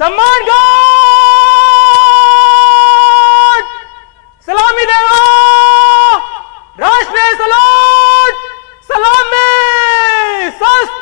सम्मान गार्ड सलामी देगा। राष्ट्रीय सलाट सलामी सस्त।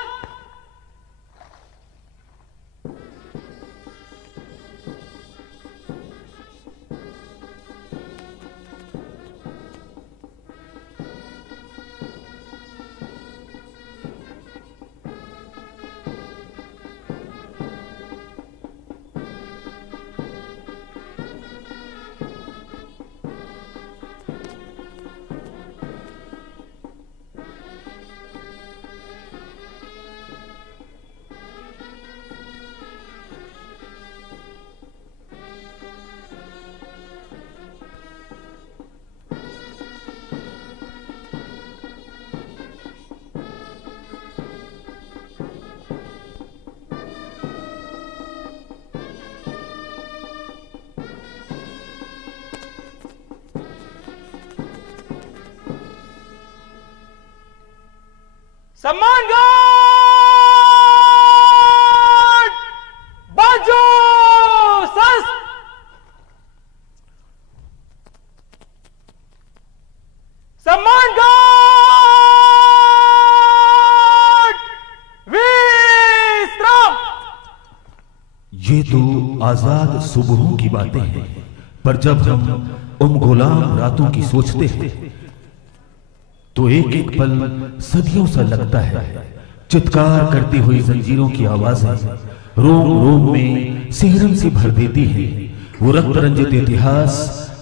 सम्मान गार्ड बाजू सस्त। सम्मान गार्ड विश्राम। ये तो आजाद सुबहों की बातें हैं, पर जब हम उन गुलाम रातों की सोचते हैं तो एक एक पल सदियों सा लगता है। चित्कार करती हुई जंजीरों की आवाजें रोम रोम में सिहरन सी भर देती हैं। वो रक्त रंजित इतिहास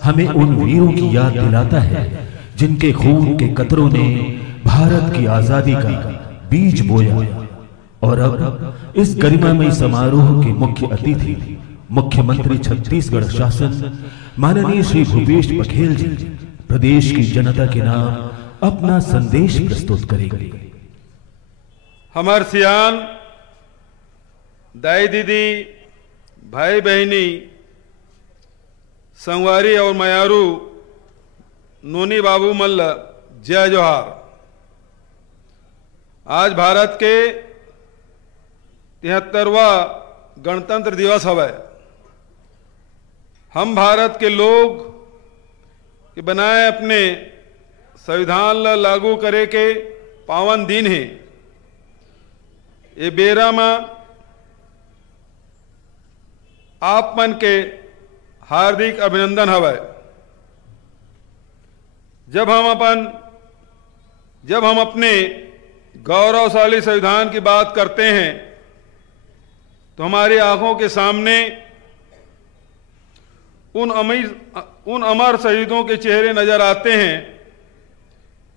हमें उन वीरों की याद दिलाता है जिनके खून के कतरों ने भारत की आजादी का बीज बोया। और अब इस गरिमामय समारोह के मुख्य अतिथि मुख्यमंत्री छत्तीसगढ़ शासन माननीय श्री भूपेश बघेल जी प्रदेश की जनता के नाम अपना संदेश प्रस्तुत करेंगे। हमार सियान दाई दीदी भाई बहनी संगवारी और मयारू नोनी बाबू मल्ल जय जोहार। आज भारत के 73वां गणतंत्र दिवस हवे। हम भारत के लोग के बनाए अपने संविधान ला लागू करे के पावन दिन है। ये बेरा में आप मन के हार्दिक अभिनंदन हवे। जब हम अपने गौरवशाली संविधान की बात करते हैं तो हमारी आंखों के सामने उन अमर शहीदों के चेहरे नजर आते हैं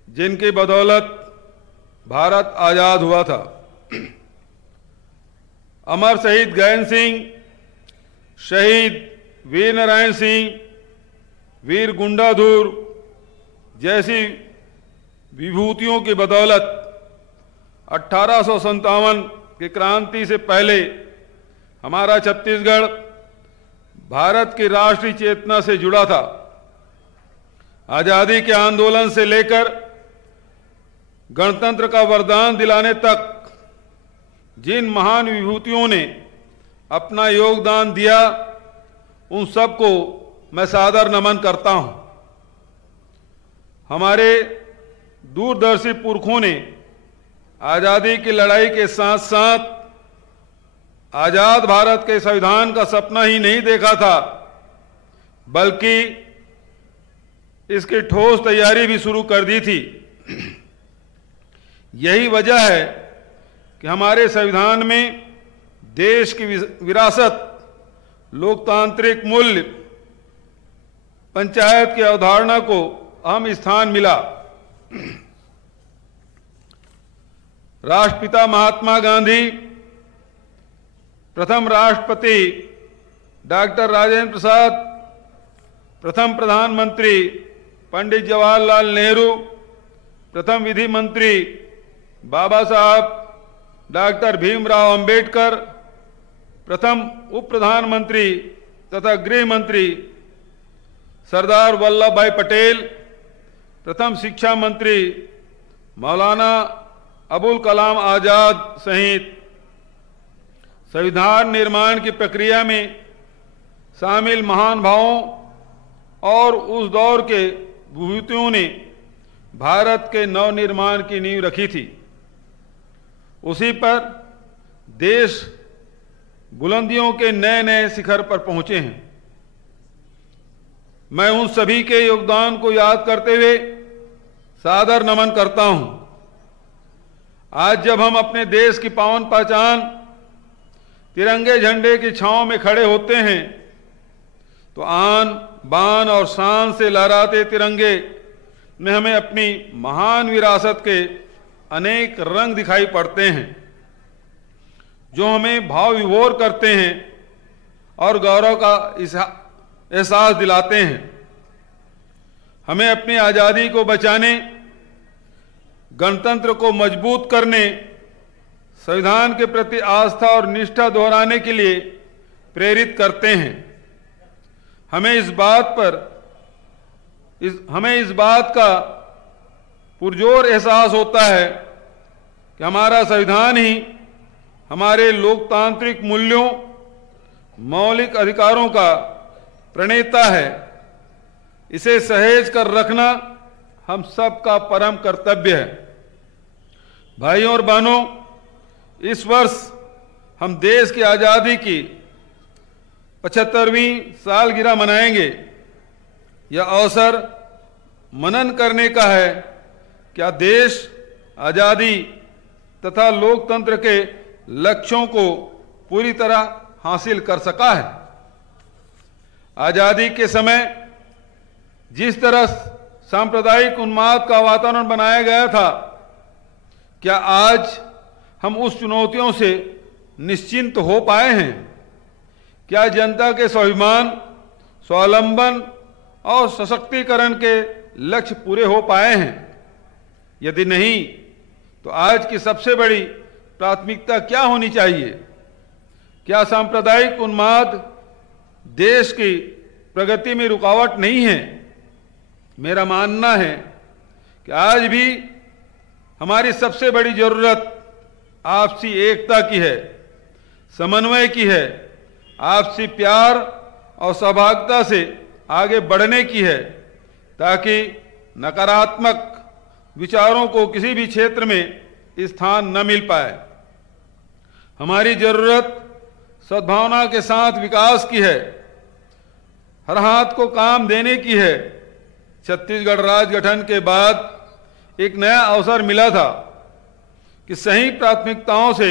जिनकी बदौलत भारत आजाद हुआ था। अमर शहीद गैन सिंह, शहीद वीर नारायण सिंह, वीर गुंडाधुर जैसी विभूतियों की बदौलत 1857 की क्रांति से पहले हमारा छत्तीसगढ़ भारत की राष्ट्रीय चेतना से जुड़ा था। आजादी के आंदोलन से लेकर गणतंत्र का वरदान दिलाने तक जिन महान विभूतियों ने अपना योगदान दिया उन सबको मैं सादर नमन करता हूं। हमारे दूरदर्शी पुरखों ने आजादी की लड़ाई के साथ साथ आजाद भारत के संविधान का सपना ही नहीं देखा था बल्कि इसकी ठोस तैयारी भी शुरू कर दी थी। यही वजह है कि हमारे संविधान में देश की विरासत, लोकतांत्रिक मूल्य, पंचायत की अवधारणा को अहम स्थान मिला। राष्ट्रपिता महात्मा गांधी, प्रथम राष्ट्रपति डॉक्टर राजेंद्र प्रसाद, प्रथम प्रधानमंत्री पंडित जवाहरलाल नेहरू, प्रथम विधि मंत्री बाबा साहब डॉक्टर भीमराव अंबेडकर, प्रथम उप प्रधानमंत्री तथा गृह मंत्री सरदार वल्लभ भाई पटेल, प्रथम शिक्षा मंत्री मौलाना अबुल कलाम आजाद सहित संविधान निर्माण की प्रक्रिया में शामिल महान भावों और उस दौर के विभूतियों ने भारत के नवनिर्माण की नींव रखी थी। उसी पर देश बुलंदियों के नए नए शिखर पर पहुंचे हैं। मैं उन सभी के योगदान को याद करते हुए सादर नमन करता हूं। आज जब हम अपने देश की पावन पहचान तिरंगे झंडे की छांव में खड़े होते हैं तो आन बान और शान से लहराते तिरंगे में हमें अपनी महान विरासत के अनेक रंग दिखाई पड़ते हैं जो हमें भाव विभोर करते हैं और गौरव का एहसास दिलाते हैं। हमें अपनी आज़ादी को बचाने, गणतंत्र को मजबूत करने, संविधान के प्रति आस्था और निष्ठा दोहराने के लिए प्रेरित करते हैं। हमें इस बात का पुरजोर एहसास होता है कि हमारा संविधान ही हमारे लोकतांत्रिक मूल्यों, मौलिक अधिकारों का प्रणेता है। इसे सहेज कर रखना हम सबका परम कर्तव्य है। भाइयों और बहनों, इस वर्ष हम देश की आज़ादी की 75वीं सालगिरह मनाएंगे। यह अवसर मनन करने का है क्या देश आज़ादी तथा लोकतंत्र के लक्ष्यों को पूरी तरह हासिल कर सका है। आज़ादी के समय जिस तरह सांप्रदायिक उन्माद का वातावरण बनाया गया था, क्या आज हम उस चुनौतियों से निश्चिंत हो पाए हैं? क्या जनता के स्वाभिमान, स्वावलंबन और सशक्तिकरण के लक्ष्य पूरे हो पाए हैं? यदि नहीं, तो आज की सबसे बड़ी प्राथमिकता क्या होनी चाहिए? क्या सांप्रदायिक उन्माद देश की प्रगति में रुकावट नहीं है? मेरा मानना है कि आज भी हमारी सबसे बड़ी जरूरत आपसी एकता की है, समन्वय की है, आपसी प्यार और सहभागिता से आगे बढ़ने की है, ताकि नकारात्मक विचारों को किसी भी क्षेत्र में स्थान न मिल पाए। हमारी जरूरत सद्भावना के साथ विकास की है, हर हाथ को काम देने की है। छत्तीसगढ़ राज्य गठन के बाद एक नया अवसर मिला था कि सही प्राथमिकताओं से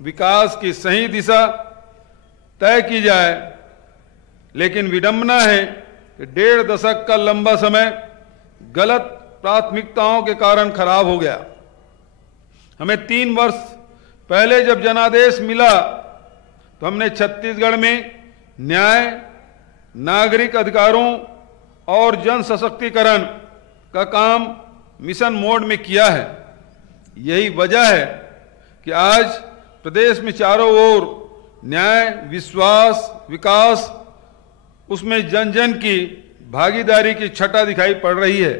विकास की सही दिशा तय की जाए, लेकिन विडंबना है कि 1.5 दशक का लंबा समय गलत प्राथमिकताओं के कारण खराब हो गया। हमें 3 वर्ष पहले जब जनादेश मिला तो हमने छत्तीसगढ़ में न्याय, नागरिक अधिकारों और जन सशक्तिकरण का काम मिशन मोड में किया है। यही वजह है कि आज प्रदेश में चारों ओर न्याय, विश्वास, विकास, उसमें जन जन की भागीदारी की छटा दिखाई पड़ रही है।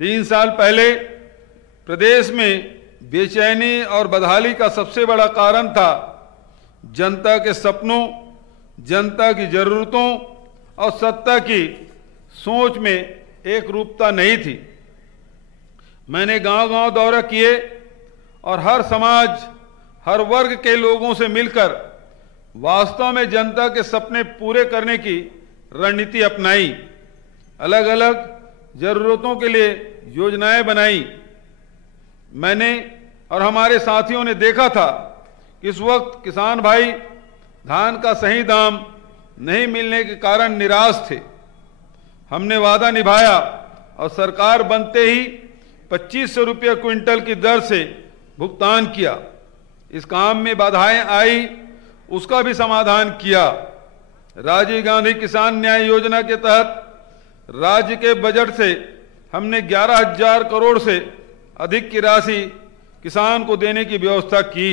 3 साल पहले प्रदेश में बेचैनी और बदहाली का सबसे बड़ा कारण था जनता के सपनों, जनता की जरूरतों और सत्ता की सोच में एक रूपता नहीं थी। मैंने गांव-गांव दौरा किए और हर समाज, हर वर्ग के लोगों से मिलकर वास्तव में जनता के सपने पूरे करने की रणनीति अपनाई। अलग अलग जरूरतों के लिए योजनाएं बनाई। मैंने और हमारे साथियों ने देखा था कि इस वक्त किसान भाई धान का सही दाम नहीं मिलने के कारण निराश थे। हमने वादा निभाया और सरकार बनते ही 2500 रुपये क्विंटल की दर से भुगतान किया। इस काम में बाधाएं आई, उसका भी समाधान किया। राजीव गांधी किसान न्याय योजना के तहत राज्य के बजट से हमने 11,000 करोड़ से अधिक की राशि किसान को देने की व्यवस्था की।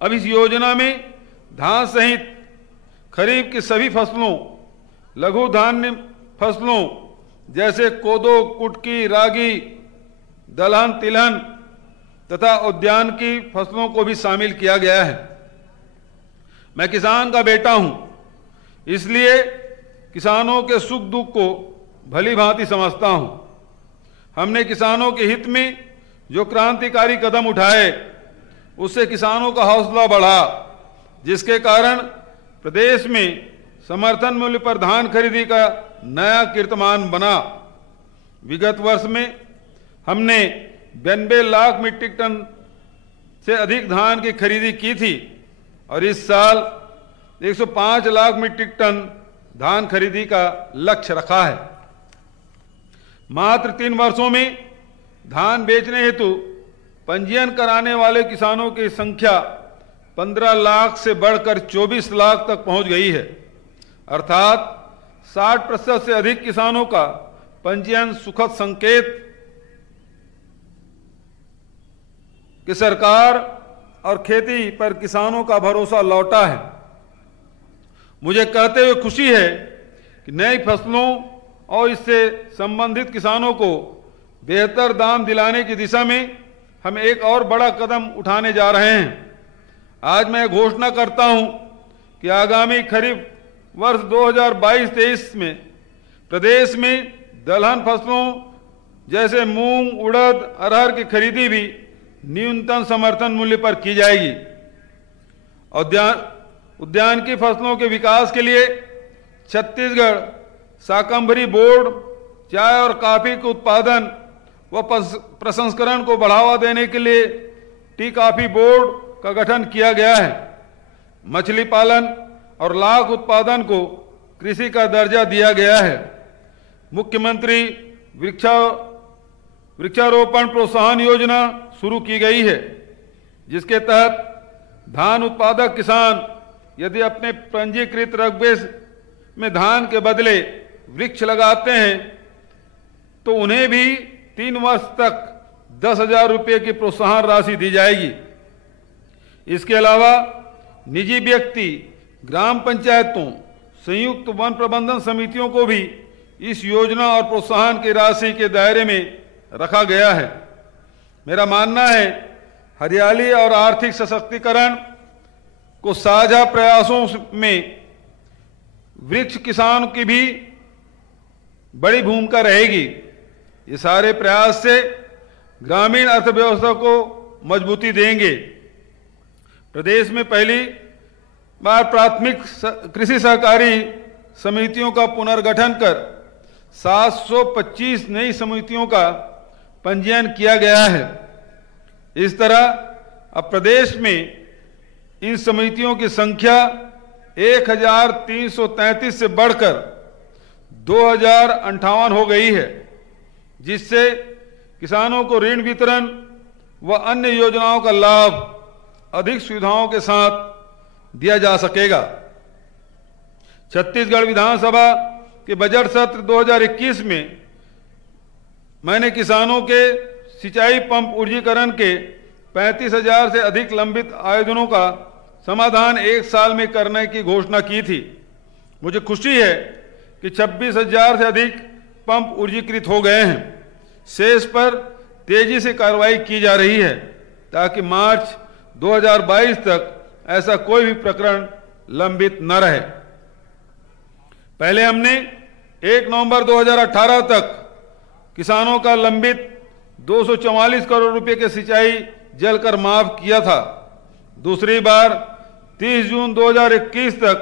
अब इस योजना में धान सहित खरीफ की सभी फसलों, लघु धान्य फसलों जैसे कोदो, कुटकी, रागी, दलहन, तिलहन तथा उद्यान की फसलों को भी शामिल किया गया है। मैं किसान का बेटा हूं, इसलिए किसानों के सुख दुख को भली भांति समझता हूं। हमने किसानों के हित में जो क्रांतिकारी कदम उठाए, उससे किसानों का हौसला बढ़ा, जिसके कारण प्रदेश में समर्थन मूल्य पर धान खरीदी का नया कीर्तिमान बना। विगत वर्ष में हमने 92 लाख मीट्रिक टन से अधिक धान की खरीदी की थी और इस साल 105 लाख मीट्रिक टन धान खरीदी का लक्ष्य रखा है। मात्र 3 वर्षों में धान बेचने हेतु पंजीयन कराने वाले किसानों की संख्या 15 लाख से बढ़कर 24 लाख तक पहुंच गई है, अर्थात 60% से अधिक किसानों का पंजीयन सुखद संकेत कि सरकार और खेती पर किसानों का भरोसा लौटा है। मुझे कहते हुए खुशी है कि नई फसलों और इससे संबंधित किसानों को बेहतर दाम दिलाने की दिशा में हम एक और बड़ा कदम उठाने जा रहे हैं। आज मैं घोषणा करता हूं कि आगामी खरीफ वर्ष 2022-23 में प्रदेश में दलहन फसलों जैसे मूंग, उड़द, अरहर की खरीदी भी न्यूनतम समर्थन मूल्य पर की जाएगी। उद्यान की फसलों के विकास के लिए छत्तीसगढ़ शाकंभरी बोर्ड चाय और कॉफी के उत्पादन व प्रसंस्करण को बढ़ावा देने के लिए टी कॉफी बोर्ड का गठन किया गया है। मछली पालन और लाख उत्पादन को कृषि का दर्जा दिया गया है। मुख्यमंत्री वृक्षारोपण प्रोत्साहन योजना शुरू की गई है, जिसके तहत धान उत्पादक किसान यदि अपने पंजीकृत रकबे में धान के बदले वृक्ष लगाते हैं तो उन्हें भी 3 वर्ष तक 10,000 रुपये की प्रोत्साहन राशि दी जाएगी। इसके अलावा निजी व्यक्ति, ग्राम पंचायतों, संयुक्त वन प्रबंधन समितियों को भी इस योजना और प्रोत्साहन की राशि के दायरे में रखा गया है। मेरा मानना है हरियाली और आर्थिक सशक्तिकरण को साझा प्रयासों में वृक्ष किसान की भी बड़ी भूमिका रहेगी। ये सारे प्रयास से ग्रामीण अर्थव्यवस्था को मजबूती देंगे। प्रदेश में पहली बार प्राथमिक कृषि सहकारी समितियों का पुनर्गठन कर 725 नई समितियों का पंजीयन किया गया है। इस तरह अब प्रदेश में इन समितियों की संख्या 1333 से बढ़कर 2058 हो गई है, जिससे किसानों को ऋण वितरण व अन्य योजनाओं का लाभ अधिक सुविधाओं के साथ दिया जा सकेगा। छत्तीसगढ़ विधानसभा के बजट सत्र 2021 में मैंने किसानों के सिंचाई पंप ऊर्जीकरण के 35,000 से अधिक लंबित आवेदनों का समाधान 1 साल में करने की घोषणा की थी। मुझे खुशी है कि 26,000 से अधिक पंप ऊर्जीकृत हो गए हैं। शेष पर तेजी से कार्रवाई की जा रही है ताकि मार्च 2022 तक ऐसा कोई भी प्रकरण लंबित न रहे। पहले हमने 1 नवंबर 2018 तक किसानों का लंबित 244 करोड़ रुपए के सिंचाई जल कर माफ किया था। दूसरी बार 30 जून 2021 तक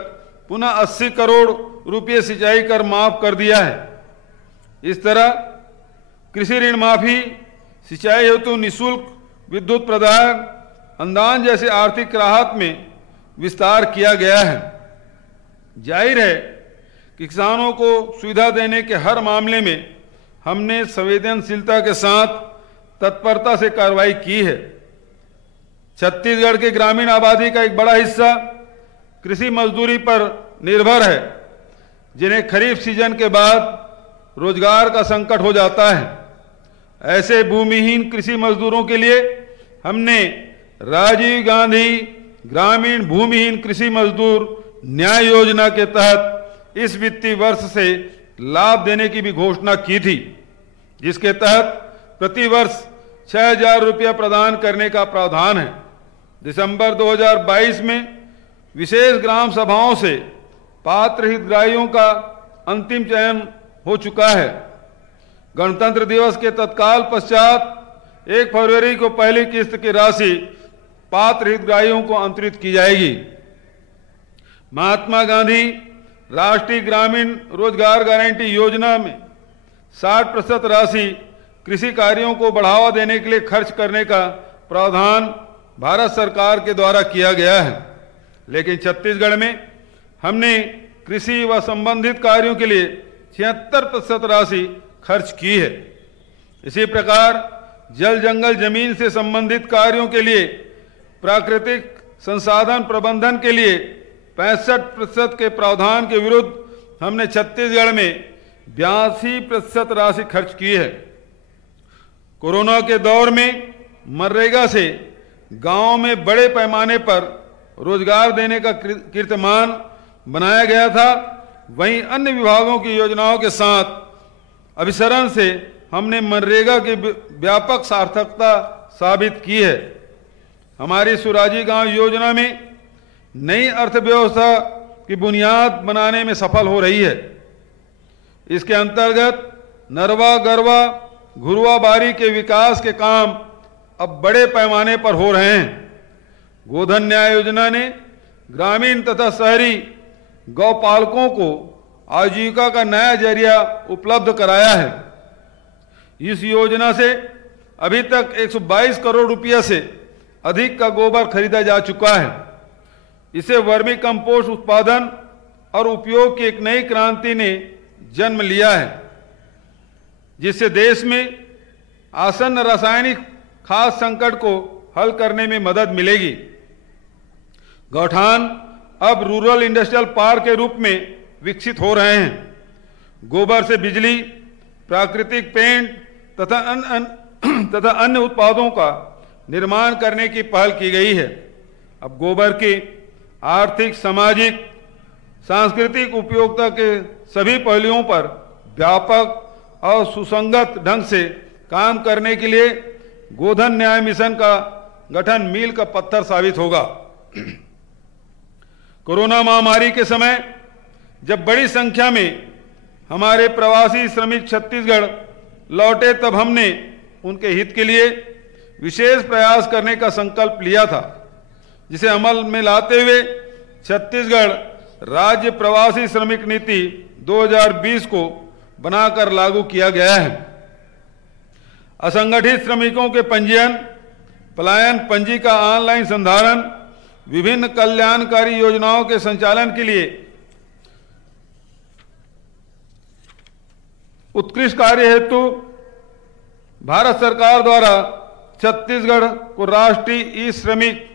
पुनः 80 करोड़ रुपए सिंचाई कर माफ कर दिया है। इस तरह कृषि ऋण माफी, सिंचाई हेतु निःशुल्क विद्युत प्रदान, अनुदान जैसे आर्थिक राहत में विस्तार किया गया है। जाहिर है कि किसानों को सुविधा देने के हर मामले में हमने संवेदनशीलता के साथ तत्परता से कार्रवाई की है। छत्तीसगढ़ के ग्रामीण आबादी का एक बड़ा हिस्सा कृषि मजदूरी पर निर्भर है, जिन्हें खरीफ सीजन के बाद रोजगार का संकट हो जाता है। ऐसे भूमिहीन कृषि मजदूरों के लिए हमने राजीव गांधी ग्रामीण भूमिहीन कृषि मजदूर न्याय योजना के तहत इस वित्तीय वर्ष से लाभ देने की भी घोषणा की थी, जिसके तहत प्रति वर्ष 6,000 रुपया प्रदान करने का प्रावधान है। दिसंबर 2022 में विशेष ग्राम सभाओं से पात्र हितग्राहियों का अंतिम चयन हो चुका है। गणतंत्र दिवस के तत्काल पश्चात 1 फरवरी को पहली किस्त की राशि पात्र हितग्राहियों को अंतरित की जाएगी। महात्मा गांधी राष्ट्रीय ग्रामीण रोजगार गारंटी योजना में 60% राशि कृषि कार्यों को बढ़ावा देने के लिए खर्च करने का प्रावधान भारत सरकार के द्वारा किया गया है, लेकिन छत्तीसगढ़ में हमने कृषि व संबंधित कार्यों के लिए 76% राशि खर्च की है। इसी प्रकार जल जंगल जमीन से संबंधित कार्यों के लिए प्राकृतिक संसाधन प्रबंधन के लिए 65% के प्रावधान के विरुद्ध हमने छत्तीसगढ़ में 82% राशि खर्च की है। कोरोना के दौर में मनरेगा से गांव में बड़े पैमाने पर रोजगार देने का कीर्तिमान बनाया गया था। वहीं अन्य विभागों की योजनाओं के साथ अभिसरण से हमने मनरेगा की व्यापक सार्थकता साबित की है। हमारी सुराजी गांव योजना में नई अर्थव्यवस्था की बुनियाद बनाने में सफल हो रही है। इसके अंतर्गत नरवा गरवा घुरवा बारी के विकास के काम अब बड़े पैमाने पर हो रहे हैं। गोधन न्याय योजना ने ग्रामीण तथा शहरी गौपालकों को आजीविका का नया जरिया उपलब्ध कराया है। इस योजना से अभी तक 122 करोड़ रुपया से अधिक का गोबर खरीदा जा चुका है। इसे वर्मी कंपोस्ट उत्पादन और उपयोग की एक नई क्रांति ने जन्म लिया है, जिससे देश में आसन्न रासायनिक खाद संकट को हल करने में मदद मिलेगी। गौठान अब रूरल इंडस्ट्रियल पार्क के रूप में विकसित हो रहे हैं। गोबर से बिजली, प्राकृतिक पेंट तथा अन्य उत्पादों का निर्माण करने की पहल की गई है। अब गोबर की आर्थिक, सामाजिक, सांस्कृतिक उपयोगिता के सभी पहलुओं पर व्यापक और सुसंगत ढंग से काम करने के लिए गोधन न्याय मिशन का गठन मील का पत्थर साबित होगा। कोरोना महामारी के समय जब बड़ी संख्या में हमारे प्रवासी श्रमिक छत्तीसगढ़ लौटे, तब हमने उनके हित के लिए विशेष प्रयास करने का संकल्प लिया था, जिसे अमल में लाते हुए छत्तीसगढ़ राज्य प्रवासी श्रमिक नीति 2020 को बनाकर लागू किया गया है। असंगठित श्रमिकों के पंजीयन, पलायन पंजी का ऑनलाइन संधारण, विभिन्न कल्याणकारी योजनाओं के संचालन के लिए उत्कृष्ट कार्य हेतु भारत सरकार द्वारा छत्तीसगढ़ को राष्ट्रीय ई श्रमिक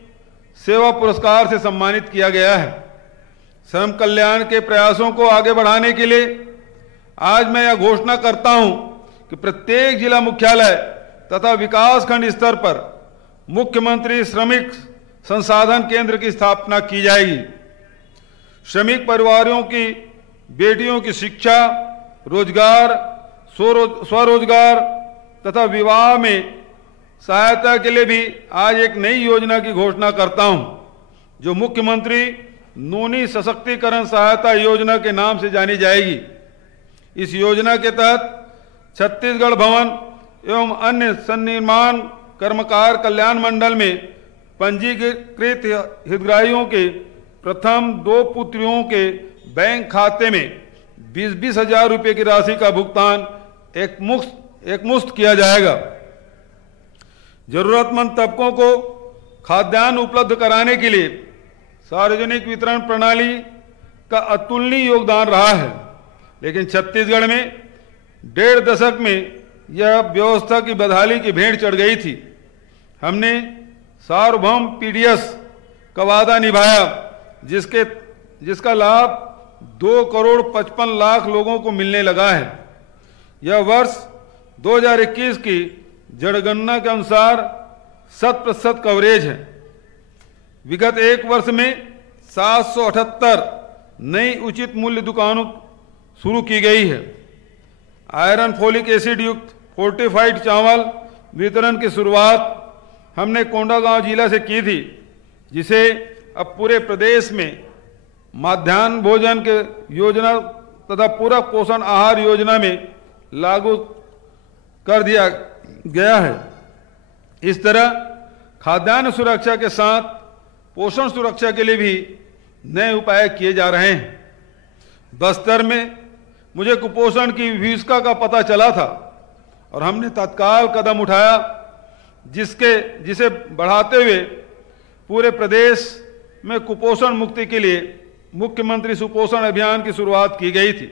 सेवा पुरस्कार से सम्मानित किया गया है। श्रम कल्याण के प्रयासों को आगे बढ़ाने के लिए आज मैं यह घोषणा करता हूं कि प्रत्येक जिला मुख्यालय तथा विकासखंड स्तर पर मुख्यमंत्री श्रमिक संसाधन केंद्र की स्थापना की जाएगी। श्रमिक परिवारों की बेटियों की शिक्षा, रोजगार, स्वरोजगार तथा विवाह में सहायता के लिए भी आज एक नई योजना की घोषणा करता हूं, जो मुख्यमंत्री नूनी सशक्तिकरण सहायता योजना के नाम से जानी जाएगी। इस योजना के तहत छत्तीसगढ़ भवन एवं अन्य सन्निर्माण कर्मकार कल्याण मंडल में पंजीकृत हितग्राहियों के प्रथम 2 पुत्रियों के बैंक खाते में 20-20 हजार रुपये की राशि का भुगतान एकमुश्त किया जाएगा। जरूरतमंद तबकों को खाद्यान्न उपलब्ध कराने के लिए सार्वजनिक वितरण प्रणाली का अतुलनीय योगदान रहा है, लेकिन छत्तीसगढ़ में 1.5 दशक में यह व्यवस्था की बदहाली की भेंट चढ़ गई थी। हमने सार्वभौम पीडीएस का वादा निभाया, जिसका लाभ 2,55,00,000 लोगों को मिलने लगा है। यह वर्ष 2021 की जनगणना के अनुसार 100% कवरेज है। विगत 1 वर्ष में 778 नई उचित मूल्य दुकानों शुरू की गई है। आयरन फोलिक एसिड युक्त फोर्टिफाइड चावल वितरण की शुरुआत हमने कोंडागांव जिला से की थी, जिसे अब पूरे प्रदेश में मध्याह्न भोजन के योजना तथा पूरक पोषण आहार योजना में लागू कर दिया गया है। इस तरह खाद्यान्न सुरक्षा के साथ पोषण सुरक्षा के लिए भी नए उपाय किए जा रहे हैं। बस्तर में मुझे कुपोषण की विभीषिका का पता चला था और हमने तत्काल कदम उठाया, जिसे बढ़ाते हुए पूरे प्रदेश में कुपोषण मुक्ति के लिए मुख्यमंत्री सुपोषण अभियान की शुरुआत की गई थी।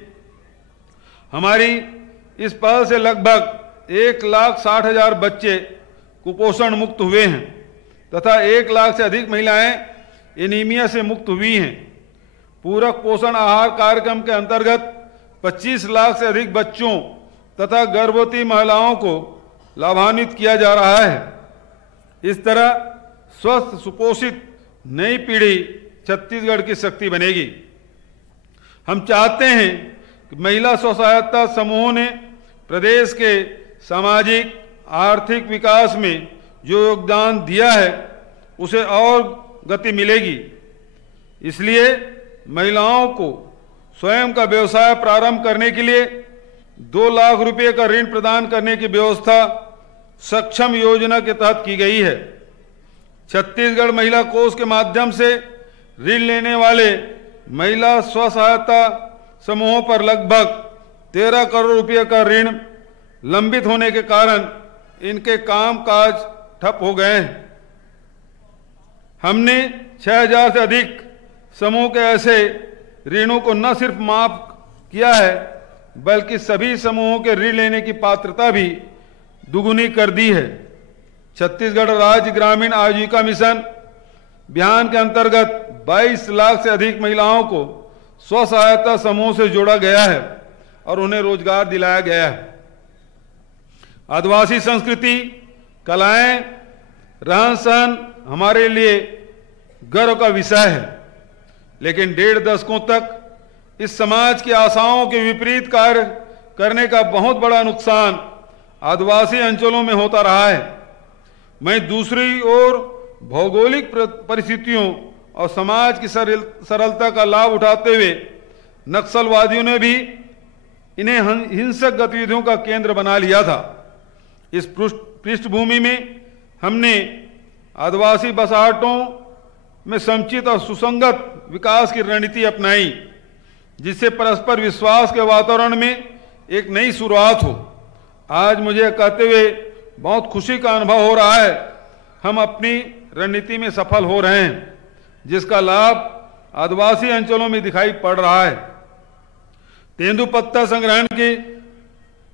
हमारी इस पहल से लगभग 1,60,000 बच्चे कुपोषण मुक्त हुए हैं तथा 1 लाख से अधिक महिलाएं एनीमिया से मुक्त हुई हैं। पूरक पोषण आहार कार्यक्रम के अंतर्गत 25 लाख से अधिक बच्चों तथा गर्भवती महिलाओं को लाभान्वित किया जा रहा है। इस तरह स्वस्थ सुपोषित नई पीढ़ी छत्तीसगढ़ की शक्ति बनेगी। हम चाहते हैं कि महिला स्व सहायता समूहों ने प्रदेश के सामाजिक आर्थिक विकास में जो योगदान दिया है उसे और गति मिलेगी। इसलिए महिलाओं को स्वयं का व्यवसाय प्रारंभ करने के लिए 2 लाख रुपए का ऋण प्रदान करने की व्यवस्था सक्षम योजना के तहत की गई है। छत्तीसगढ़ महिला कोष के माध्यम से ऋण लेने वाले महिला स्व सहायता समूहों पर लगभग 13 करोड़ रुपए का ऋण लंबित होने के कारण इनके कामकाज ठप हो गए हैं। हमने 6,000 से अधिक समूह के ऐसे ऋणों को न सिर्फ माफ किया है बल्कि सभी समूहों के ऋण लेने की पात्रता भी दुगुनी कर दी है। छत्तीसगढ़ राज्य ग्रामीण आजीविका मिशन अभियान के अंतर्गत 22 लाख से अधिक महिलाओं को स्व सहायता समूह से जोड़ा गया है और उन्हें रोजगार दिलाया गया है। आदिवासी संस्कृति, कलाएं, रहन सहन हमारे लिए गर्व का विषय है, लेकिन 1.5 दशकों तक इस समाज की आशाओं के विपरीत कार्य करने का बहुत बड़ा नुकसान आदिवासी अंचलों में होता रहा है। वहीं दूसरी ओर भौगोलिक परिस्थितियों और समाज की सरलता का लाभ उठाते हुए नक्सलवादियों ने भी इन्हें हिंसक गतिविधियों का केंद्र बना लिया था। इस पृष्ठभूमि में हमने आदिवासी बसाहटों में समुचित और सुसंगत विकास की रणनीति अपनाई, जिससे परस्पर विश्वास के वातावरण में एक नई शुरुआत हो। आज मुझे कहते हुए बहुत खुशी का अनुभव हो रहा है। हम अपनी रणनीति में सफल हो रहे हैं, जिसका लाभ आदिवासी अंचलों में दिखाई पड़ रहा है। तेंदुपत्ता संग्रहण की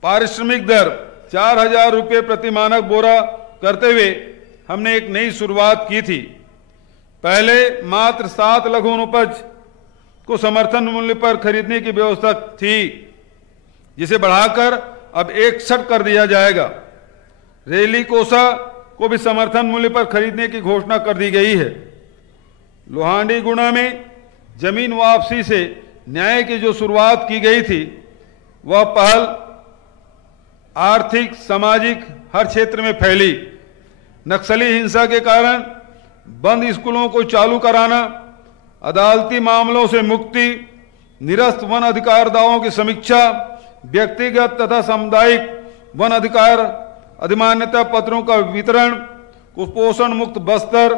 पारिश्रमिक दर 4,000 रुपये प्रति मानक बोरा करते हुए हमने एक नई शुरुआत की थी। पहले मात्र 7 लघु उपज को समर्थन मूल्य पर खरीदने की व्यवस्था थी, जिसे बढ़ाकर अब 61 कर दिया जाएगा। रेली कोसा को भी समर्थन मूल्य पर खरीदने की घोषणा कर दी गई है। लोहांडी गुणा में जमीन वापसी से न्याय की जो शुरुआत की गई थी, वह पहल आर्थिक सामाजिक हर क्षेत्र में फैली। नक्सली हिंसा के कारण बंद स्कूलों को चालू कराना, अदालती मामलों से मुक्ति, निरस्त वन अधिकार दावों की समीक्षा, व्यक्तिगत तथा सामुदायिक वन अधिकार अधिमान्यता पत्रों का वितरण, कुपोषण मुक्त बस्तर,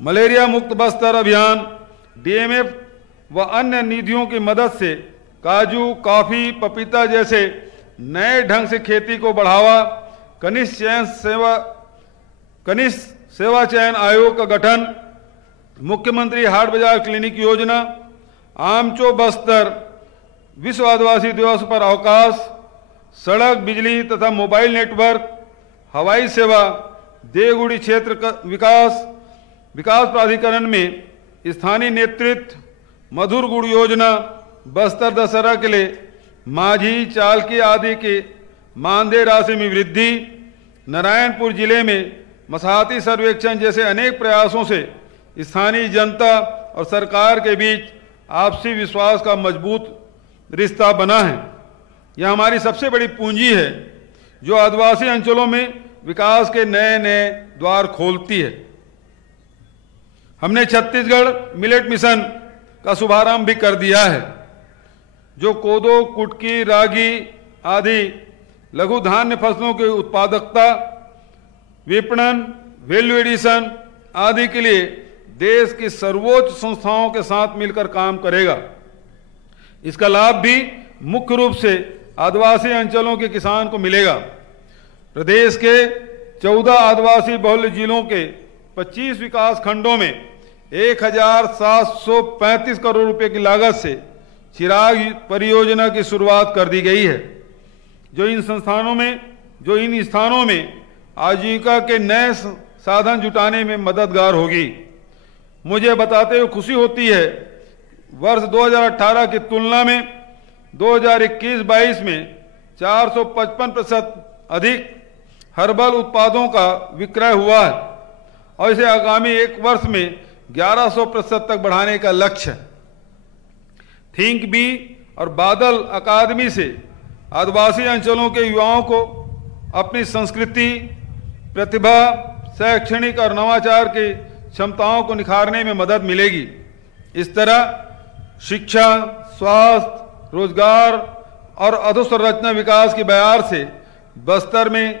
मलेरिया मुक्त बस्तर अभियान, डीएमएफ व अन्य निधियों की मदद से काजू, कॉफी, पपीता जैसे नए ढंग से खेती को बढ़ावा, कनिष्ठ सेवा चयन आयोग का गठन, मुख्यमंत्री हाट बाजार क्लिनिक योजना, आमचो बस्तर विश्व आदिवासी दिवस पर अवकाश, सड़क, बिजली तथा मोबाइल नेटवर्क, हवाई सेवा, देवगुड़ी क्षेत्र का विकास प्राधिकरण में स्थानीय नेतृत्व, मधुर गुड़ योजना, बस्तर दशहरा के लिए माझी, चालकी आदि के मानदेय राशि में वृद्धि, नारायणपुर जिले में मसाहती सर्वेक्षण जैसे अनेक प्रयासों से स्थानीय जनता और सरकार के बीच आपसी विश्वास का मजबूत रिश्ता बना है। यह हमारी सबसे बड़ी पूंजी है, जो आदिवासी अंचलों में विकास के नए नए द्वार खोलती है। हमने छत्तीसगढ़ मिलेट मिशन का शुभारंभ भी कर दिया है, जो कोदो, कुटकी, रागी आदि लघु धान्य फसलों की उत्पादकता, विपणन, वैल्यू एडिशन आदि के लिए देश की सर्वोच्च संस्थाओं के साथ मिलकर काम करेगा। इसका लाभ भी मुख्य रूप से आदिवासी अंचलों के किसान को मिलेगा। प्रदेश के 14 आदिवासी बहुल जिलों के 25 विकास खंडों में 1735 करोड़ रुपए की लागत से चिराग परियोजना की शुरुआत कर दी गई है, जो इन स्थानों में आजीविका के नए साधन जुटाने में मददगार होगी। मुझे बताते हुए खुशी होती है, वर्ष 2018 की तुलना में 2021-22 में 455% अधिक हर्बल उत्पादों का विक्रय हुआ है और इसे आगामी एक वर्ष में 1100% तक बढ़ाने का लक्ष्य है। थिंक बी और बादल अकादमी से आदिवासी अंचलों के युवाओं को अपनी संस्कृति, प्रतिभा, शैक्षणिक और नवाचार की क्षमताओं को निखारने में मदद मिलेगी। इस तरह शिक्षा, स्वास्थ्य, रोजगार और अधोसंरचना विकास की बयार से बस्तर में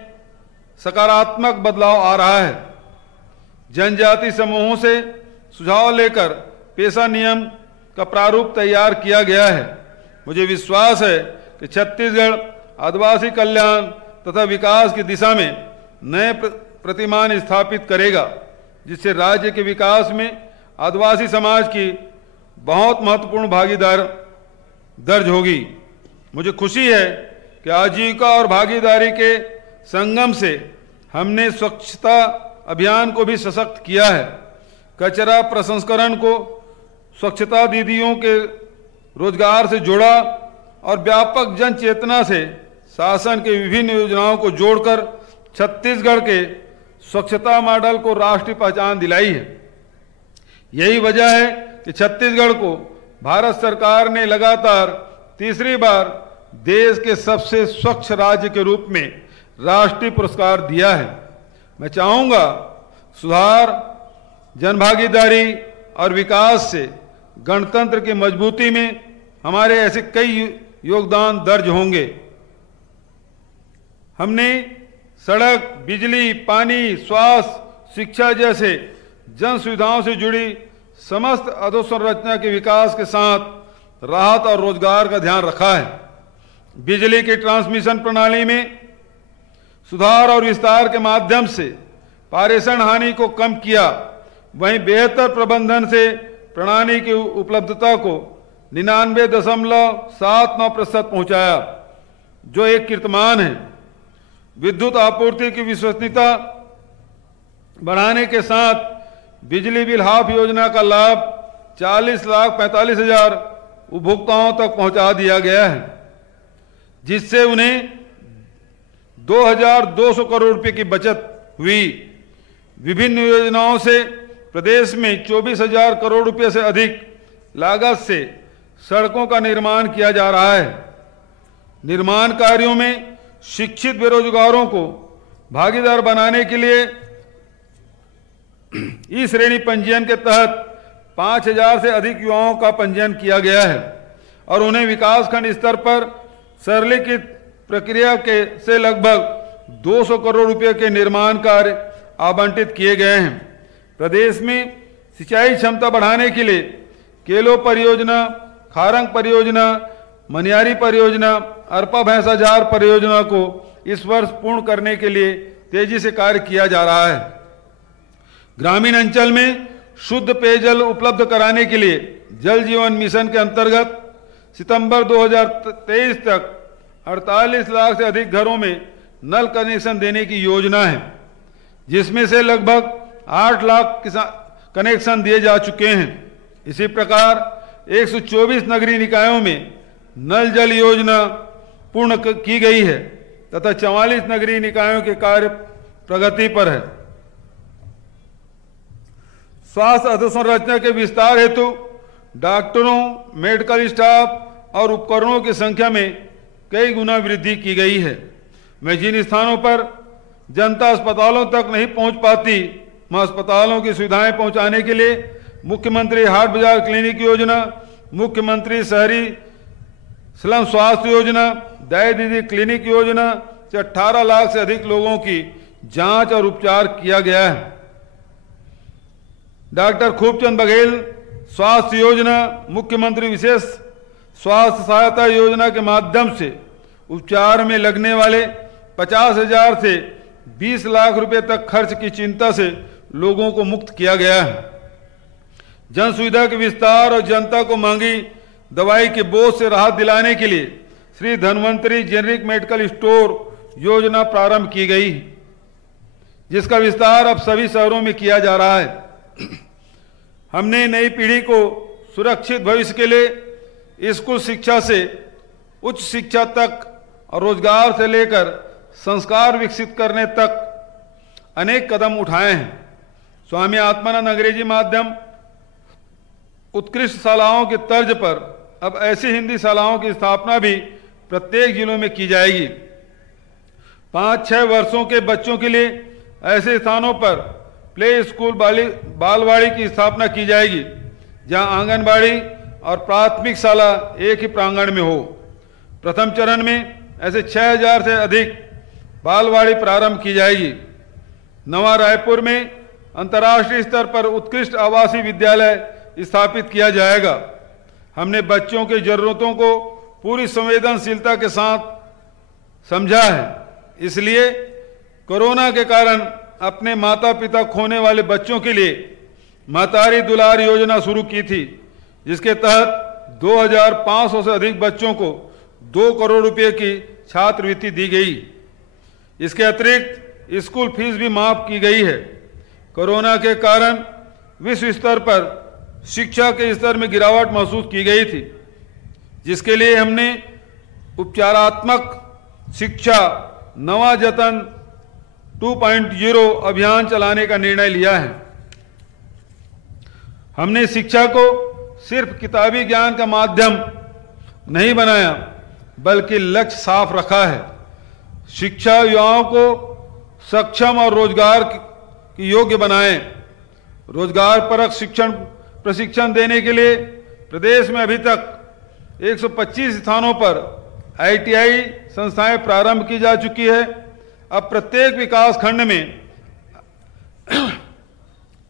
सकारात्मक बदलाव आ रहा है। जनजाति समूहों से सुझाव लेकर पेशा नियम का प्रारूप तैयार किया गया है। मुझे विश्वास है कि छत्तीसगढ़ आदिवासी कल्याण तथा विकास की दिशा में नए प्रतिमान स्थापित करेगा, जिससे राज्य के विकास में आदिवासी समाज की बहुत महत्वपूर्ण भागीदारी दर्ज होगी। मुझे खुशी है कि आजीविका और भागीदारी के संगम से हमने स्वच्छता अभियान को भी सशक्त किया है। कचरा प्रसंस्करण को स्वच्छता दीदियों के रोजगार से जोड़ा और व्यापक जन चेतना से शासन के विभिन्न योजनाओं को जोड़कर छत्तीसगढ़ के स्वच्छता मॉडल को राष्ट्रीय पहचान दिलाई है। यही वजह है कि छत्तीसगढ़ को भारत सरकार ने लगातार तीसरी बार देश के सबसे स्वच्छ राज्य के रूप में राष्ट्रीय पुरस्कार दिया है। मैं चाहूंगा सुधार, जनभागीदारी और विकास से गणतंत्र की मजबूती में हमारे ऐसे कई योगदान दर्ज होंगे। हमने सड़क, बिजली, पानी, स्वास्थ्य, शिक्षा जैसे जन सुविधाओं से जुड़ी समस्त अधोसंरचना के विकास के साथ राहत और रोजगार का ध्यान रखा है। बिजली की ट्रांसमिशन प्रणाली में सुधार और विस्तार के माध्यम से पारेषण हानि को कम किया। वहीं बेहतर प्रबंधन से प्रणाली की उपलब्धता को 99.79% पहुंचाया, जो एक कीर्तिमान है। विद्युत आपूर्ति की विश्वसनीयता बढ़ाने के साथ बिजली बिल हाफ योजना का लाभ 40,45,000 उपभोक्ताओं तक पहुंचा दिया गया है, जिससे उन्हें 2,200 करोड़ रुपए की बचत हुई। विभिन्न योजनाओं से प्रदेश में 24,000 करोड़ रुपए से अधिक लागत से सड़कों का निर्माण किया जा रहा है। निर्माण कार्यों में शिक्षित बेरोजगारों को भागीदार बनाने के लिए ई श्रेणी पंजीयन के तहत 5,000 से अधिक युवाओं का पंजीयन किया गया है और उन्हें विकासखंड स्तर पर सरलीकृत प्रक्रिया से लगभग 200 करोड़ रुपए के निर्माण कार्य आवंटित किए गए हैं। प्रदेश में सिंचाई क्षमता बढ़ाने के लिए केलो परियोजना, खारंग परियोजना, मनियारी परियोजना, अरपा भैंसाजार परियोजना को इस वर्ष पूर्ण करने के लिए तेजी से कार्य किया जा रहा है। ग्रामीण अंचल में शुद्ध पेयजल उपलब्ध कराने के लिए जल जीवन मिशन के अंतर्गत सितंबर 2023 तक 48 लाख से अधिक घरों में नल कनेक्शन देने की योजना है, जिसमें से लगभग 8 लाख कनेक्शन दिए जा चुके हैं। इसी प्रकार 124 नगरीय निकायों में नल जल योजना पूर्ण की गई है तथा 44 नगरीय निकायों के कार्य प्रगति पर है। स्वास्थ्य अधोसंरचना के विस्तार हेतु डॉक्टरों, मेडिकल स्टाफ और उपकरणों की संख्या में कई गुना वृद्धि की गई है। मैं जिन स्थानों पर जनता अस्पतालों तक नहीं पहुंच पाती, वहां अस्पतालों की सुविधाएं पहुंचाने के लिए मुख्यमंत्री हाट बाजार क्लिनिक योजना, मुख्यमंत्री शहरी स्लम स्वास्थ्य योजना, दया दीदी क्लिनिक योजना से 18 लाख से अधिक लोगों की जांच और उपचार किया गया है। डॉक्टर खूबचंद बघेल स्वास्थ्य योजना, मुख्यमंत्री विशेष स्वास्थ्य सहायता योजना के माध्यम से उपचार में लगने वाले 50,000 से 20 लाख रुपए तक खर्च की चिंता से लोगों को मुक्त किया गया है। जन सुविधा के विस्तार और जनता को महंगी दवाई के बोझ से राहत दिलाने के लिए Shri Dhanvantari generic medical store योजना प्रारंभ की गई, जिसका विस्तार अब सभी शहरों में किया जा रहा है। हमने नई पीढ़ी को सुरक्षित भविष्य के लिए स्कूल शिक्षा से उच्च शिक्षा तक और रोजगार से लेकर संस्कार विकसित करने तक अनेक कदम उठाए हैं। स्वामी आत्मानंद अंग्रेजी माध्यम उत्कृष्ट शालाओं के तर्ज पर अब ऐसी हिंदी शालाओं की स्थापना भी प्रत्येक जिलों में की जाएगी। 5-6 वर्षों के बच्चों के लिए ऐसे स्थानों पर प्ले स्कूल बालवाड़ी की स्थापना की जाएगी, जहां आंगनबाड़ी और प्राथमिक शाला एक ही प्रांगण में हो। प्रथम चरण में ऐसे 6,000 से अधिक बालवाड़ी प्रारंभ की जाएगी। नवा रायपुर में अंतर्राष्ट्रीय स्तर पर उत्कृष्ट आवासीय विद्यालय स्थापित किया जाएगा। हमने बच्चों की जरूरतों को पूरी संवेदनशीलता के साथ समझा है, इसलिए कोरोना के कारण अपने माता पिता खोने वाले बच्चों के लिए महतारी दुलार योजना शुरू की थी, जिसके तहत 2,500 से अधिक बच्चों को 2 करोड़ रुपए की छात्रवृत्ति दी गई। इसके अतिरिक्त स्कूल फीस भी माफ की गई है। कोरोना के कारण विश्व स्तर पर शिक्षा के स्तर में गिरावट महसूस की गई थी, जिसके लिए हमने उपचारात्मक शिक्षा नवा जतन 2.0 अभियान चलाने का निर्णय लिया है। हमने शिक्षा को सिर्फ किताबी ज्ञान का माध्यम नहीं बनाया, बल्कि लक्ष्य साफ रखा है। शिक्षा युवाओं को सक्षम और रोजगार की योग्य बनाएं। रोजगार परक शिक्षण प्रशिक्षण देने के लिए प्रदेश में अभी तक 125 स्थानों पर ITI संस्थाएं प्रारंभ की जा चुकी है। अब प्रत्येक विकास खंड में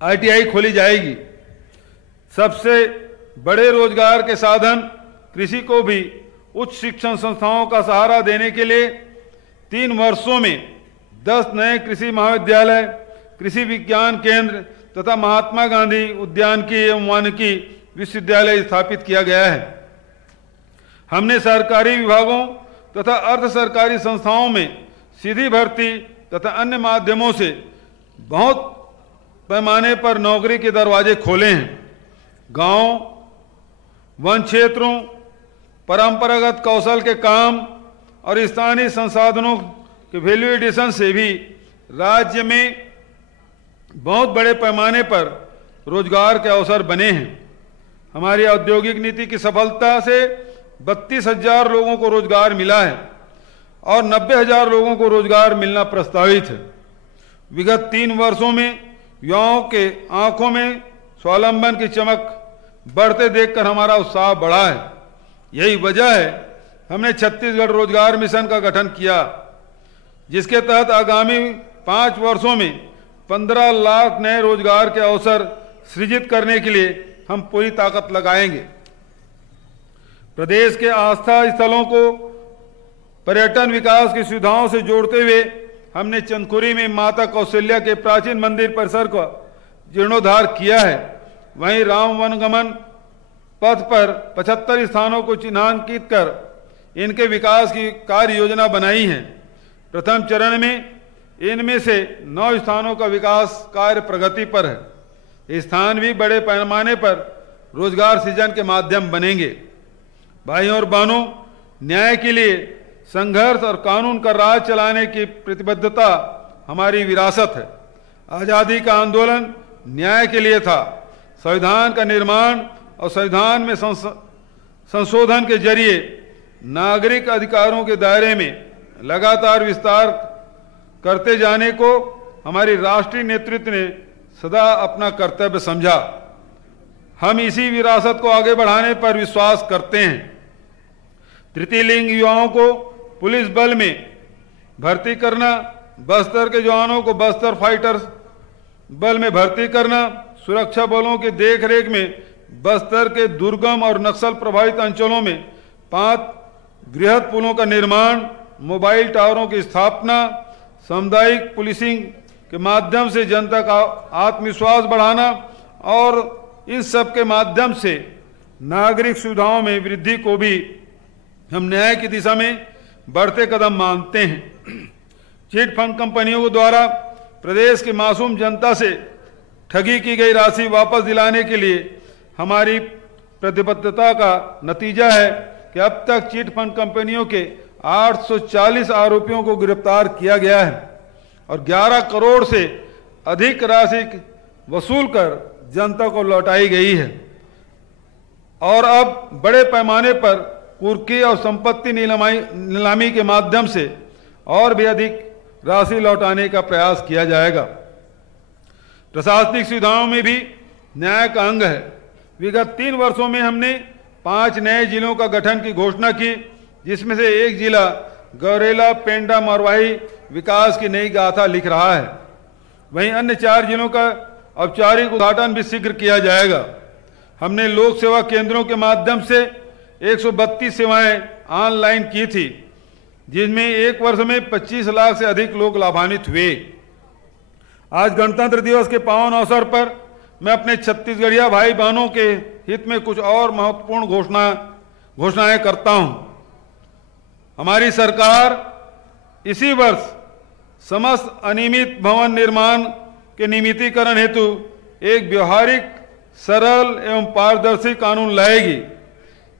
ITI खोली जाएगी। सबसे बड़े रोजगार के साधन कृषि को भी उच्च शिक्षण संस्थाओं का सहारा देने के लिए 3 वर्षों में 10 नए कृषि महाविद्यालय, कृषि विज्ञान केंद्र तथा महात्मा गांधी उद्यानिकी एवं वानिकी विश्वविद्यालय स्थापित किया गया है। हमने सरकारी विभागों तथा अर्ध सरकारी संस्थाओं में सीधी भर्ती तथा अन्य माध्यमों से बहुत पैमाने पर नौकरी के दरवाजे खोले हैं। गांव, वन क्षेत्रों, परंपरागत कौशल के काम और स्थानीय संसाधनों के वैल्यू एडिशन से भी राज्य में बहुत बड़े पैमाने पर रोजगार के अवसर बने हैं। हमारी औद्योगिक नीति की सफलता से 32,000 लोगों को रोजगार मिला है और 90,000 लोगों को रोजगार मिलना प्रस्तावित है। विगत 3 वर्षों में युवाओं के आंखों में स्वावलंबन की चमक बढ़ते देखकर हमारा उत्साह बढ़ा है। यही वजह है हमने छत्तीसगढ़ रोजगार मिशन का गठन किया, जिसके तहत आगामी 5 वर्षों में 15 लाख नए रोजगार के अवसर सृजित करने के लिए हम पूरी ताकत लगाएंगे। प्रदेश के आस्था स्थलों को पर्यटन विकास की सुविधाओं से जोड़ते हुए हमने चंदखुरी में माता कौशल्या के प्राचीन मंदिर परिसर का जीर्णोद्धार किया है। वहीं राम वनगमन पथ पर 75 स्थानों को चिन्हांकित कर इनके विकास की कार्य योजना बनाई है। प्रथम चरण में इनमें से 9 स्थानों का विकास कार्य प्रगति पर है। ये स्थान भी बड़े पैमाने पर रोजगार सृजन के माध्यम बनेंगे। भाइयों और बहनों, न्याय के लिए संघर्ष और कानून का राज चलाने की प्रतिबद्धता हमारी विरासत है। आजादी का आंदोलन न्याय के लिए था। संविधान का निर्माण और संविधान में संशोधन के जरिए नागरिक अधिकारों के दायरे में लगातार विस्तार करते जाने को हमारी राष्ट्रीय नेतृत्व ने सदा अपना कर्तव्य समझा। हम इसी विरासत को आगे बढ़ाने पर विश्वास करते हैं। तृतीय लिंग युवाओं को पुलिस बल में भर्ती करना, बस्तर के जवानों को बस्तर फाइटर्स बल में भर्ती करना, सुरक्षा बलों की देखरेख में बस्तर के दुर्गम और नक्सल प्रभावित अंचलों में 5 बृहद पुलों का निर्माण, मोबाइल टावरों की स्थापना, सामुदायिक पुलिसिंग के माध्यम से जनता का आत्मविश्वास बढ़ाना और इन सब के माध्यम से नागरिक सुविधाओं में वृद्धि को भी हम न्याय की दिशा में बढ़ते कदम मानते हैं। चिट फंड कंपनियों द्वारा प्रदेश की मासूम जनता से ठगी की गई राशि वापस दिलाने के लिए हमारी प्रतिबद्धता का नतीजा है कि अब तक चिट फंड कंपनियों के 840 आरोपियों को गिरफ्तार किया गया है और 11 करोड़ से अधिक राशि वसूल कर जनता को लौटाई गई है। और अब बड़े पैमाने पर कुर्की और संपत्ति नीलामी के माध्यम से और भी अधिक राशि लौटाने का प्रयास किया जाएगा। प्रशासनिक सुविधाओं में भी न्याय का अंग है। विगत 3 वर्षों में हमने 5 नए जिलों का गठन की घोषणा की, जिसमें से एक जिला गौरेला पेंडा मरवाही विकास की नई गाथा लिख रहा है। वहीं अन्य 4 जिलों का औपचारिक उद्घाटन भी शीघ्र किया जाएगा। हमने लोक सेवा केंद्रों के माध्यम से 132 सेवाएं ऑनलाइन की थी, जिनमें एक वर्ष में 25 लाख से अधिक लोग लाभान्वित हुए। आज गणतंत्र दिवस के पावन अवसर पर मैं अपने छत्तीसगढ़िया भाई बहनों के हित में कुछ और महत्वपूर्ण घोषणाएं करता हूं। हमारी सरकार इसी वर्ष समस्त अनियमित भवन निर्माण के नियमितीकरण हेतु एक व्यवहारिक, सरल एवं पारदर्शी कानून लाएगी,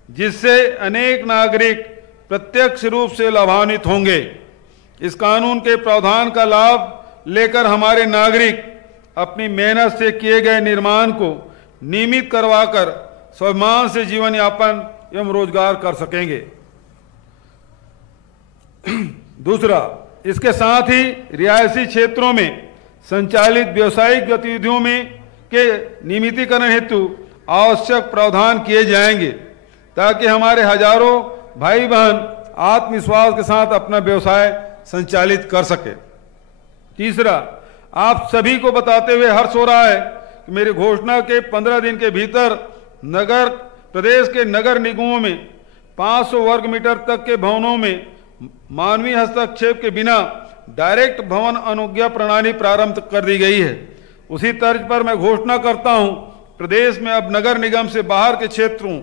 जिससे अनेक नागरिक प्रत्यक्ष रूप से लाभान्वित होंगे। इस कानून के प्रावधान का लाभ लेकर हमारे नागरिक अपनी मेहनत से किए गए निर्माण को नियमित करवाकर स्वाभिमान से जीवन यापन एवं रोजगार कर सकेंगे। दूसरा, इसके साथ ही रिहायशी क्षेत्रों में संचालित व्यावसायिक गतिविधियों में के नियमितीकरण हेतु आवश्यक प्रावधान किए जाएंगे, ताकि हमारे हजारों भाई बहन आत्मविश्वास के साथ अपना व्यवसाय संचालित कर सके। तीसरा, आप सभी को बताते हुए हर्ष हो रहा है कि मेरी घोषणा के 15 दिन के भीतर प्रदेश के नगर निगमों में 500 वर्ग मीटर तक के भवनों में मानवीय हस्तक्षेप के बिना डायरेक्ट भवन अनुज्ञा प्रणाली प्रारंभ कर दी गई है। उसी तर्ज पर मैं घोषणा करता हूं, प्रदेश में अब नगर निगम से बाहर के क्षेत्रों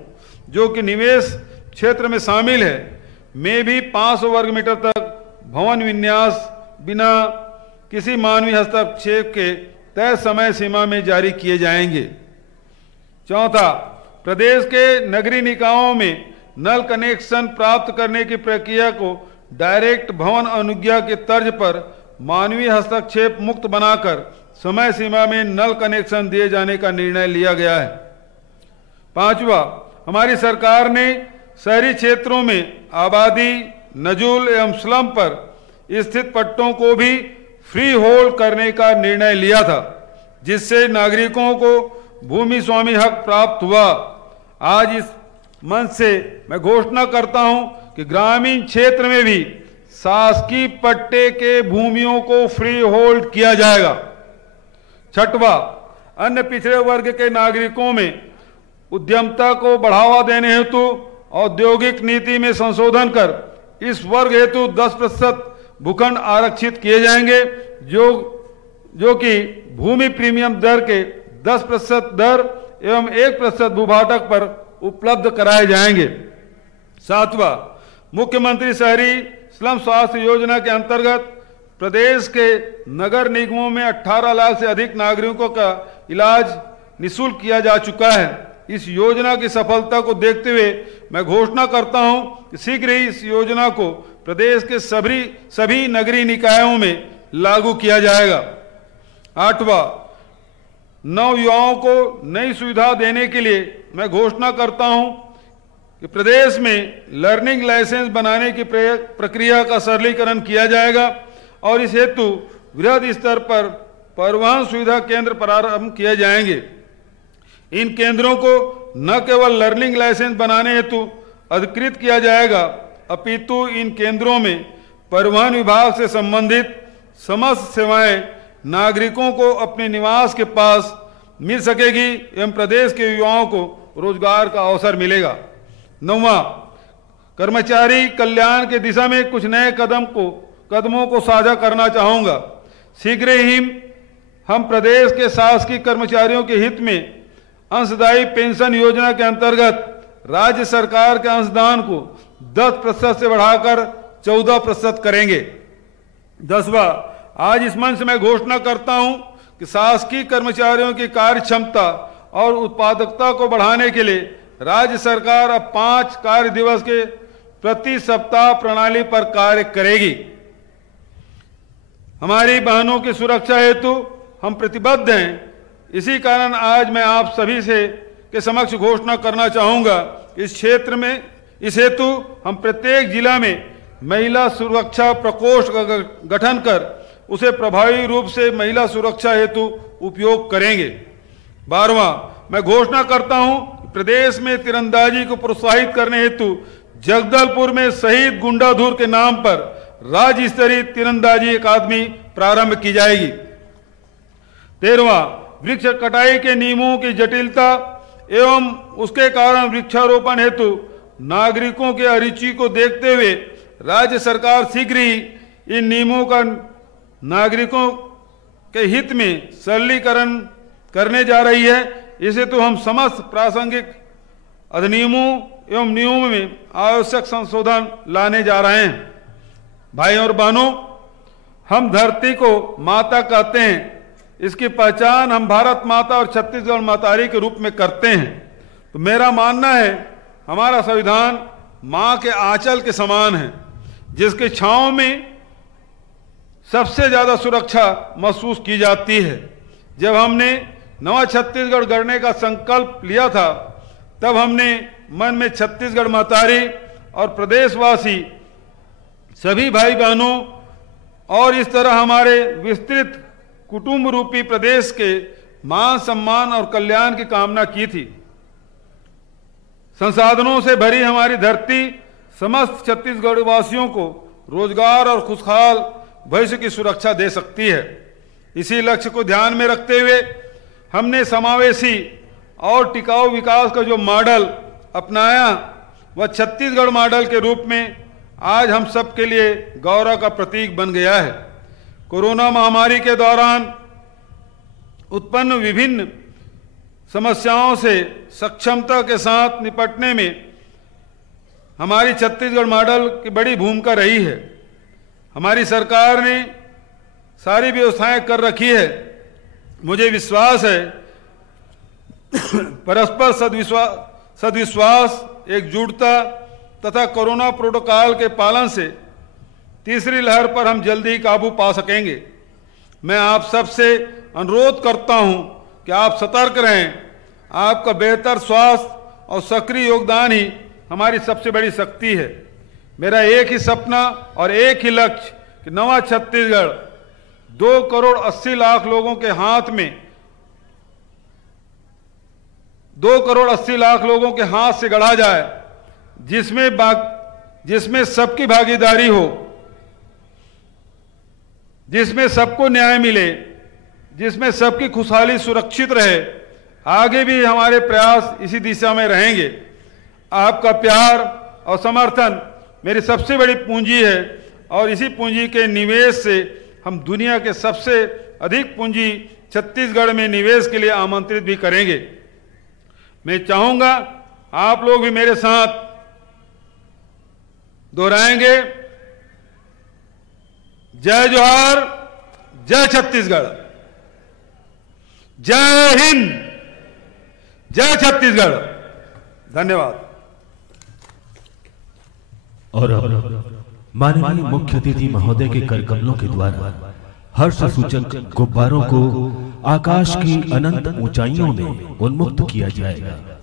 जो कि निवेश क्षेत्र में शामिल है में भी 500 वर्ग मीटर तक भवन विन्यास बिना किसी मानवीय हस्तक्षेप के तय समय सीमा में जारी किए जाएंगे। चौथा, प्रदेश के नगरीय निकायों में नल कनेक्शन प्राप्त करने की प्रक्रिया को डायरेक्ट भवन अनुज्ञा के तर्ज पर मानवीय हस्तक्षेप मुक्त बनाकर समय सीमा में नल कनेक्शन दिए जाने का निर्णय लिया गया है। पांचवा, हमारी सरकार ने शहरी क्षेत्रों में आबादी, नजूल एवं स्लम पर स्थित पट्टों को भी फ्री होल्ड करने का निर्णय लिया था, जिससे नागरिकों को भूमि स्वामी हक प्राप्त हुआ। आज इस मंच से मैं घोषणा करता हूं कि ग्रामीण क्षेत्र में भी शासकीय पट्टे के भूमियों को फ्री होल्ड किया जाएगा। छठवां, अन्य पिछड़े वर्ग के नागरिकों में उद्यमता को बढ़ावा देने हेतु औद्योगिक नीति में संशोधन कर इस वर्ग हेतु 10% भूखंड आरक्षित किए जाएंगे, जो कि भूमि प्रीमियम दर के 10% दर एवं 1% भूभाटक पर उपलब्ध कराए जाएंगे। सातवां, मुख्यमंत्री शहरी स्लम स्वास्थ्य योजना के अंतर्गत प्रदेश के नगर निगमों में 18 लाख से अधिक नागरिकों का इलाज निःशुल्क किया जा चुका है। इस योजना की सफलता को देखते हुए मैं घोषणा करता हूं कि शीघ्र ही इस योजना को प्रदेश के सभी नगरीय निकायों में लागू किया जाएगा। आठवां, नवयुवाओं को नई सुविधा देने के लिए मैं घोषणा करता हूं कि प्रदेश में लर्निंग लाइसेंस बनाने की प्रक्रिया का सरलीकरण किया जाएगा। और इस हेतु वृहद स्तर पर परिवहन सुविधा केंद्र प्रारंभ किए जाएंगे। इन केंद्रों को न केवल लर्निंग लाइसेंस बनाने हेतु अधिकृत किया जाएगा, अपितु इन केंद्रों में परिवहन विभाग से संबंधित समस्त सेवाएं नागरिकों को अपने निवास के पास मिल सकेगी एवं प्रदेश के युवाओं को रोजगार का अवसर मिलेगा। 9वां, कर्मचारी कल्याण की दिशा में कुछ नए कदमों को साझा करना चाहूंगा। शीघ्र ही हम प्रदेश के शासकीय कर्मचारियों के हित में अंशदायी पेंशन योजना के अंतर्गत राज्य सरकार के अंशदान को 10% से बढ़ाकर 14% करेंगे। 10वां, आज इस मंच में घोषणा करता हूं कि शासकीय कर्मचारियों की कार्य क्षमता और उत्पादकता को बढ़ाने के लिए राज्य सरकार अब 5 कार्य दिवस के प्रति सप्ताह प्रणाली पर कार्य करेगी। हमारी बहनों की सुरक्षा हेतु हम प्रतिबद्ध हैं। इसी कारण आज मैं आप सभी से के समक्ष घोषणा करना चाहूंगा, इस क्षेत्र में इस हेतु हम प्रत्येक जिला में महिला सुरक्षा प्रकोष्ठ का गठन कर उसे प्रभावी रूप से महिला सुरक्षा हेतु उपयोग करेंगे। 12वां, मैं घोषणा करता हूं कि प्रदेश में तीरंदाजी को प्रोत्साहित करने हेतु जगदलपुर में शहीद गुंडाधुर के नाम पर राज्य स्तरीय तीरंदाजी अकादमी प्रारंभ की जाएगी। 13वां, वृक्ष कटाई के नियमों की जटिलता एवं उसके कारण वृक्षारोपण हेतु नागरिकों के अरुचि को देखते हुए राज्य सरकार शीघ्र ही इन नियमों का नागरिकों के हित में सरलीकरण करने जा रही है। इसे तो हम समस्त प्रासंगिक अधिनियमों एवं नियमों में आवश्यक संशोधन लाने जा रहे हैं। भाई और बहनों, हम धरती को माता कहते हैं। इसकी पहचान हम भारत माता और छत्तीसगढ़ मातारी के रूप में करते हैं। तो मेरा मानना है हमारा संविधान माँ के आंचल के समान है, जिसके छांव में सबसे ज्यादा सुरक्षा महसूस की जाती है। जब हमने नवा छत्तीसगढ़ गढ़ने का संकल्प लिया था, तब हमने मन में छत्तीसगढ़ मातारी और प्रदेशवासी सभी भाई बहनों और इस तरह हमारे विस्तृत कुटुंब रूपी प्रदेश के मान सम्मान और कल्याण की कामना की थी। संसाधनों से भरी हमारी धरती समस्त छत्तीसगढ़ वासियों को रोजगार और खुशहाल भविष्य की सुरक्षा दे सकती है। इसी लक्ष्य को ध्यान में रखते हुए हमने समावेशी और टिकाऊ विकास का जो मॉडल अपनाया, वह छत्तीसगढ़ मॉडल के रूप में आज हम सब के लिए गौरव का प्रतीक बन गया है। कोरोना महामारी के दौरान उत्पन्न विभिन्न समस्याओं से सक्षमता के साथ निपटने में हमारी छत्तीसगढ़ मॉडल की बड़ी भूमिका रही है। हमारी सरकार ने सारी व्यवस्थाएं कर रखी है। मुझे विश्वास है परस्पर सद्विश्वास, एकजुटता तथा कोरोना प्रोटोकॉल के पालन से तीसरी लहर पर हम जल्दी ही काबू पा सकेंगे। मैं आप सबसे अनुरोध करता हूं कि आप सतर्क रहें। आपका बेहतर स्वास्थ्य और सक्रिय योगदान ही हमारी सबसे बड़ी शक्ति है। मेरा एक ही सपना और एक ही लक्ष्य कि नवा छत्तीसगढ़ 2 करोड़ 80 लाख लोगों के हाथ में 2 करोड़ 80 लाख लोगों के हाथ से गढ़ा जाए, जिसमें सबकी भागीदारी हो, जिसमें सबको न्याय मिले, जिसमें सबकी खुशहाली सुरक्षित रहे। आगे भी हमारे प्रयास इसी दिशा में रहेंगे। आपका प्यार और समर्थन मेरी सबसे बड़ी पूंजी है और इसी पूंजी के निवेश से हम दुनिया के सबसे अधिक पूंजी छत्तीसगढ़ में निवेश के लिए आमंत्रित भी करेंगे। मैं चाहूंगा आप लोग भी मेरे साथ दोहराएंगे, जय जोहार, जय छत्तीसगढ़, जय हिंद, जय छत्तीसगढ़। धन्यवाद। और माननीय मुख्य अतिथि महोदय के करकमलों के द्वारा हर्ष सूचक गुब्बारों को आकाश की अनंत ऊंचाइयों में उन्मुक्त किया जाएगा।